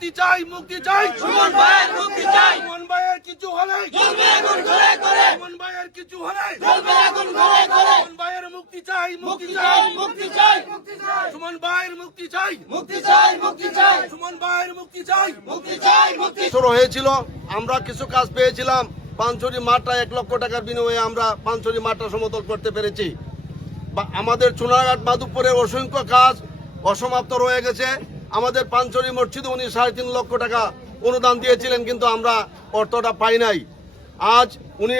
মুক্তি চাই, মুক্তি চাই, সুমন ভাইয়ের মুক্তি চাই। সুমন ভাইয়ের কিছু হলেই জ্বলবে আগুন ঘরে ঘরে, সুমন ভাইয়ের কিছু হলেই জ্বলবে আগুন ঘরে ঘরে। সুমন ভাইয়ের মুক্তি চাই, মুক্তি মুক্তি চাই, চাই, মুক্তি চাই, সুমন ভাইয়ের মুক্তি চাই, মুক্তি চাই, মুক্তি চাই, সুমন ভাইয়ের মুক্তি চাই। মুক্তি চাই, মুক্তি। শুরু হয়েছিল, আমরা কিছু কাজ পেয়েছিলাম। পাঁচছড়ি মাঠটা 1 লক্ষ টাকার বিনিময়ে আমরা পাঁচছড়ি মাঠটা সমতল করতে পেরেছি। আমাদের চুনারঘাট মাধবপুরের অসংখ্য কাজ অসমাপ্ত রয়ে গেছে। আমাদের পাঁচছড়ি মসজিদে উনি 3.5 লক্ষ টাকা অনুদান দিয়েছিলেন, কিন্তু আমরা অর্থটা পাই নাই। আজ উনি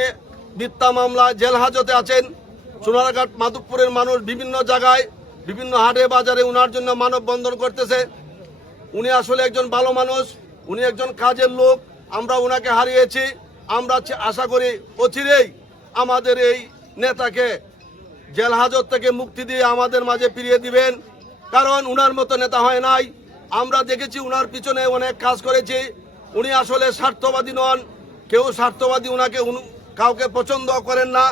মিথ্যা মামলায় জেল হাজতে আছেন। চুনারঘাট মাধবপুরের মানুষ বিভিন্ন জায়গায় বিভিন্ন হাটে বাজারে উনার জন্য মানববন্ধন করতেছে। উনি আসলে একজন ভালো মানুষ, উনি একজন কাজের লোক। আমরা ওনাকে হারিয়েছি। আমরা আশা করি অচিরেই আমাদের এই নেতাকে জেল হাজত থেকে মুক্তি দিয়ে আমাদের মাঝে ফিরিয়ে দিবেন, কারণ উনার মতো নেতা হয় নাই। আমরা দেখেছি উনার পিছনে অনেক কাজ করেছি। উনি আসলে স্বার্থবাদী নন, কেউ স্বার্থবাদী উনাকে কাউকে পছন্দ করেন না।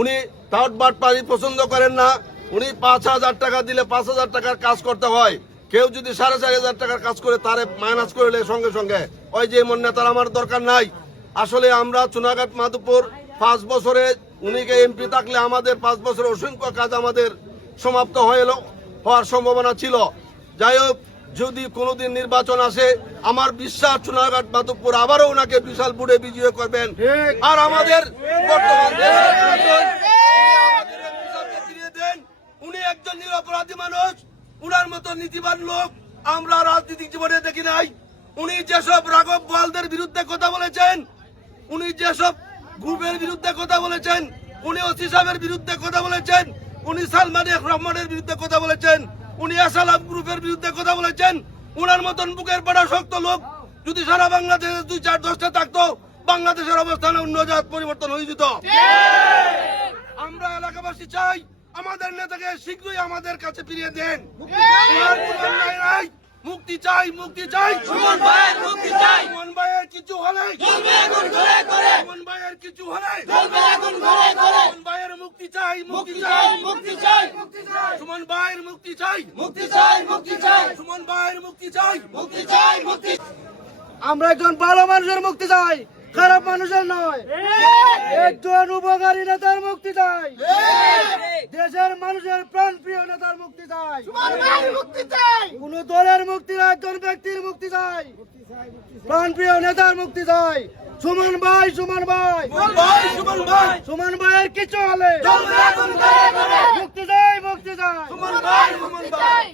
উনি তাওটবাটপাড়ি পছন্দ করেন না। উনি 5,000 টাকা দিলে 5,000 টাকার কাজ করতে হয়। কেউ যদি 4,500 টাকার কাজ করে তারে মাইনাস করলে সঙ্গে সঙ্গে ওই যে এমন নেতার আমার দরকার নাই। আসলে আমরা চুনারঘাট মাধবপুর 5 বছরে উনিকে এমপি থাকলে আমাদের 5 বছরে অসংখ্য কাজ আমাদের সমাপ্ত হওয়ার সম্ভাবনা ছিল। যাই হোক, যদি কোনোদিন নির্বাচন আসে, আমার বিশ্বাস চুনারঘাট মাধবপুর আবারও ওনাকে বিশাল বুড়ে বিজয় করবেন। আর আমাদের বর্তমান উনি একজন নিরপরাধী মানুষ, উনার মতো নীতিবান লোক আমরা রাজনৈতিক জীবনে দেখি নাই। উনি যেসব রাঘব বোয়ালদের বিরুদ্ধে কথা বলেছেন, উনি যেসব গ্রুপের বিরুদ্ধে কথা বলেছেন, উনি ওসি সাহেবের বিরুদ্ধে কথা বলেছেন, উনি সালমান রহমানের বিরুদ্ধে কথা বলেছেন, উনি আসালাম গ্রুপের বিরুদ্ধে কথা বলেছেন। উনার মতন বুকের পাড়া শক্ত লোক যদি সারা বাংলাদেশে 2-4-10টা থাকতো, বাংলাদেশের অবস্থানে অন্য জাত পরিবর্তন হয়ে যেত। আমরা এলাকাবাসী চাই আমাদের নেতাকে শীঘ্রই আমাদের কাছে ফিরিয়ে দেন। মুক্তি চাই, মুক্তি চাই, সুমন ভাইয়ের মুক্তি চাই। সুমন ভাইয়ের কিছু হলেই জ্বলবে আগুন ঘরে ঘরে, সুমন ভাইয়ের কিছু হলেই জ্বলবে আগুন ঘরে ঘরে। সুমন ভাইয়ের মুক্তি চাই, মুক্তি মুক্তি চাই, চাই, মুক্তি চাই, সুমন ভাইয়ের মুক্তি চাই, মুক্তি চাই, মুক্তি চাই, সুমন ভাইয়ের মুক্তি চাই। মুক্তি চাই, মুক্তি। আমরা একজন ভালো মানুষের মুক্তি চাই, খারাপ মানুষের নয়। একজন উপকারী নেতার মুক্তি চাই, দেশের মানুষের প্রাণ প্রিয় নেতার মুক্তি চাই। কোন দলের মুক্তি না, একজন ব্যক্তির মুক্তি চাই, প্রাণ প্রিয় নেতার মুক্তি চাই। সুমন ভাই, সুমন ভাই, সুমন ভাই, সুমন ভাই, সুমন ভাইয়ের কিছু হলে জ্বলবে আগুন ঘরে ঘরে, মুক্তি চাই, মুক্তি চাই। সুমন ভাই, সুমন ভাই।